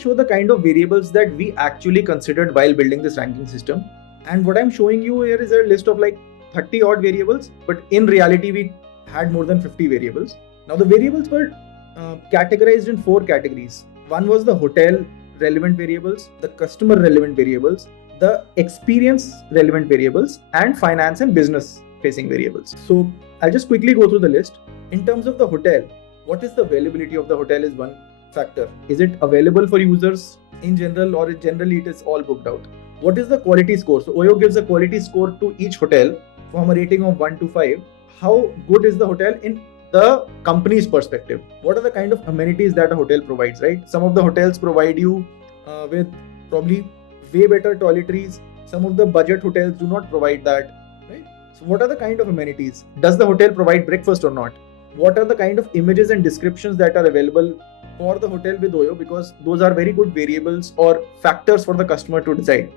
show the kind of variables that we actually considered while building this ranking system. And what I'm showing you here is a list of like 30 odd variables, but in reality, we had more than 50 variables. Now, the variables were categorized in 4 categories. One was the hotel relevant variables, the customer relevant variables, the experience relevant variables, and finance and business facing variables. So I'll just quickly go through the list. In terms of the hotel, what is the availability of the hotel is one factor. Is it available for users in general, or generally it is all booked out? What is the quality score? So OYO gives a quality score to each hotel from a rating of 1 to 5. How good is the hotel in the company's perspective? What are the kind of amenities that a hotel provides, right? Some of the hotels provide you with probably way better toiletries. Some of the budget hotels do not provide that, right? So what are the kind of amenities? Does the hotel provide breakfast or not? What are the kind of images and descriptions that are available for the hotel with OYO? Because those are very good variables or factors for the customer to decide.